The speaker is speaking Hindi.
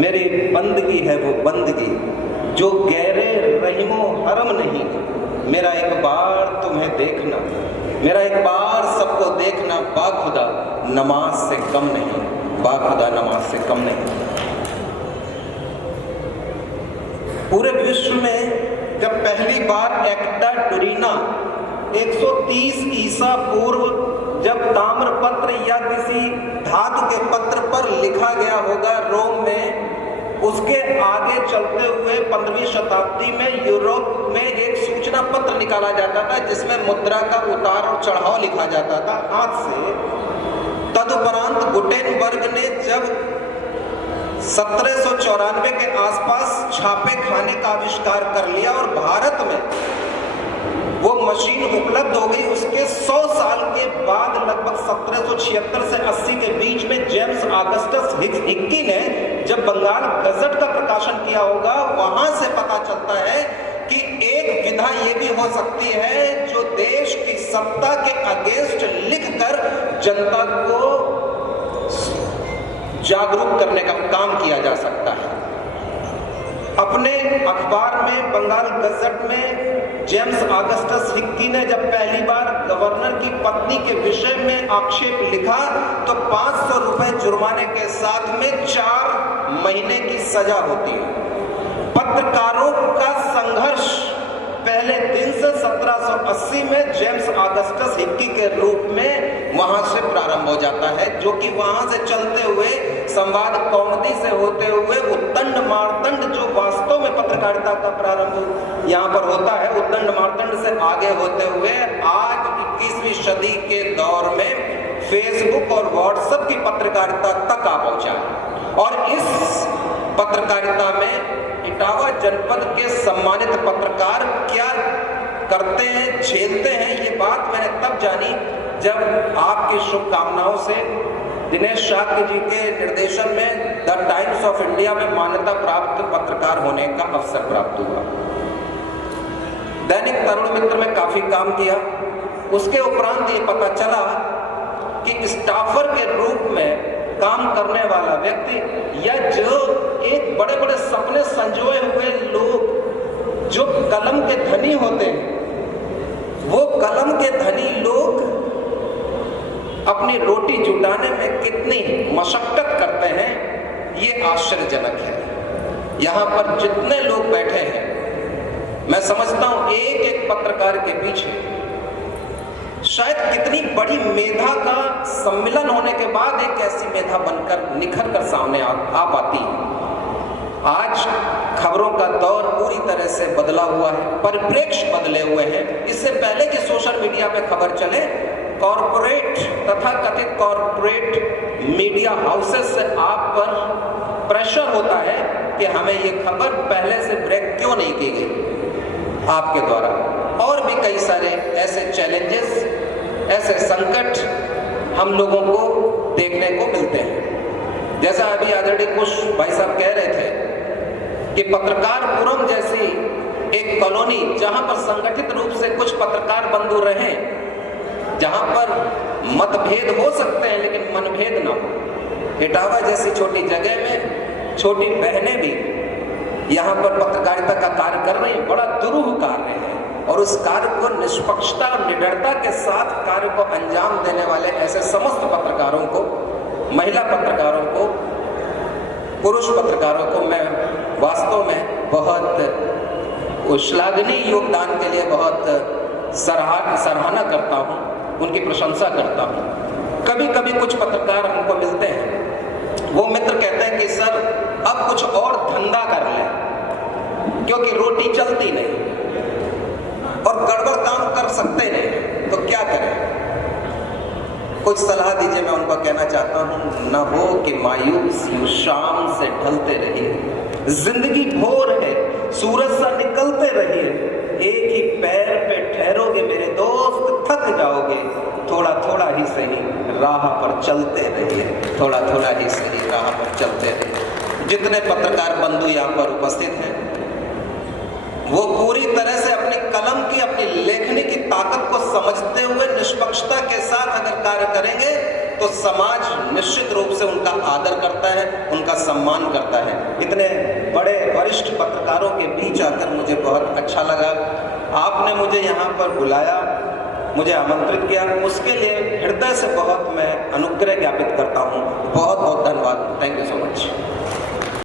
मेरी बंदगी है वो बंदगी जो गैरे रहीमो हरम नहीं। मेरा एक बार तुम्हें देखना, मेरा एक बार सबको देखना, बाखुदा नमाज से कम नहीं, बाखुदा नमाज से कम नहीं। पूरे विश्व में जब पहली बार एक्टा टुरीना 130 ईसा पूर्व जब ताम्रपत्र या किसी धातु के पत्र पर लिखा गया होगा रोम में, उसके आगे चलते हुए 15वीं शताब्दी में यूरोप में एक सूचना पत्र निकाला जाता था जिसमें मुद्रा का उतार और चढ़ाव लिखा जाता था हाथ से। तदुपरांत गुटेनबर्ग ने जब 1794 के आसपास छापे खाने का आविष्कार कर लिया और भारत में वो मशीन उपलब्ध हो गई, उसके 100 साल के बाद लगभग 1776 से 80 के बीच में जेम्स ऑगस्टस हिक्की ने जब बंगाल गजट का प्रकाशन किया होगा, वहां से पता चलता है कि एक विधा ये भी हो सकती है जो देश की सत्ता के अगेंस्ट लिखकर जनता को जागरूक करने का काम किया जा सकता है। अपने अखबार में बंगाल गजट में जेम्स ऑगस्टस हिक्की ने जब पहली बार गवर्नर की पत्नी के विषय में आक्षेप लिखा तो 500 रुपए जुर्माने के साथ में 4 महीने की सजा होती है। पत्रकारों का संघर्ष पहले दिन से 1780 में जेम्स ऑगस्टस हिक्की के रूप में वहां से प्रारंभ हो जाता है, जो कि वहां से चलते हुए संवाद कौमुदी से होते हुए उद्दंड मार्तंड, जो वास्तव में पत्रकारिता का प्रारंभ यहाँ पर होता है, उद्दंड मार्तंड से आगे होते हुए आज 21वीं सदी के दौर में फेसबुक और व्हाट्सएप की पत्रकारिता तक आ पहुंचा। और इस पत्रकारिता में इटावा जनपद के सम्मानित पत्रकार क्या करते हैं, झेलते हैं, ये बात मैंने तब जानी जब आपकी शुभकामनाओं से दिनेश शाक्य जी के निर्देशन में द टाइम्स ऑफ इंडिया में मान्यता प्राप्त पत्रकार होने का अवसर प्राप्त हुआ। दैनिक तरुण मित्र में काफी काम किया। उसके उपरांत ये पता चला कि स्टाफर के रूप में काम करने वाला व्यक्ति या जो एक बड़े बड़े सपने संजोए हुए लोग जो कलम के धनी होते हैं, वो कलम के धनी लोग अपनी रोटी जुटाने में कितनी मशक्कत करते हैं, ये आश्चर्यजनक है। यहाँ पर जितने लोग बैठे हैं, मैं समझता हूं एक एक पत्रकार के पीछे शायद कितनी बड़ी मेधा का सम्मिलन होने के बाद एक ऐसी मेधा बनकर निखर कर सामने आ पाती है। आज खबरों का दौर पूरी तरह से बदला हुआ है, परिप्रेक्ष्य बदले हुए हैं। इससे पहले कि सोशल मीडिया पे खबर चले, कॉरपोरेट तथा कथित कॉरपोरेट मीडिया हाउसेस से आप पर प्रेशर होता है कि हमें ये खबर पहले से ब्रेक क्यों नहीं की गई आपके द्वारा। और भी कई सारे ऐसे चैलेंजेस, ऐसे संकट हम लोगों को देखने को मिलते हैं। जैसा अभी आदरणीय कुश भाई साहब कह रहे थे कि पत्रकारपुरम जैसी एक कॉलोनी जहां पर संगठित रूप से कुछ पत्रकार बंधु रहे, जहां पर मतभेद हो सकते हैं लेकिन मनभेद ना हो। इटावा जैसी छोटी जगह में छोटी बहनें भी यहाँ पर पत्रकारिता का कार्य कर रही है। बड़ा दुरूह कार्य है और उस कार्य को निष्पक्षता और निडरता के साथ कार्य को अंजाम देने वाले ऐसे समस्त पत्रकारों को, महिला पत्रकारों को, पुरुष पत्रकारों को मैं वास्तव में बहुत श्लाघनीय योगदान के लिए बहुत सराहना करता हूँ, उनकी प्रशंसा करता हूँ। कभी कभी कुछ पत्रकार हमको मिलते हैं, वो मित्र कहते हैं कि सर अब कुछ और धंधा कर लें क्योंकि रोटी चलती नहीं और गड़बड़ काम कर सकते नहीं, तो क्या करें? कुछ सलाह दीजिए। मैं उनको कहना चाहता हूँ, न हो कि मायूस यूं शाम से ढलते रहिए, जिंदगी भोर है सूरज सा निकलते रहिए, एक ही पैर पे ठहरोगे मेरे दोस्त, थक जाओगे, थोड़ा थोड़ा ही सही राह पर चलते रहिए, थोड़ा थोड़ा ही सही राह पर चलते रहिए। जितने पत्रकार बंधु यहाँ पर उपस्थित हैं, वो पूरी तरह से अपनी कलम की, अपनी लेखनी की ताकत को समझते हुए निष्पक्षता के साथ अगर कार्य करेंगे तो समाज निश्चित रूप से उनका आदर करता है, उनका सम्मान करता है। इतने बड़े वरिष्ठ पत्रकारों के बीच आकर मुझे बहुत अच्छा लगा। आपने मुझे यहाँ पर बुलाया, मुझे आमंत्रित किया, उसके लिए हृदय से बहुत मैं अनुग्रह ज्ञापित करता हूँ। बहुत बहुत धन्यवाद। Thank you so much.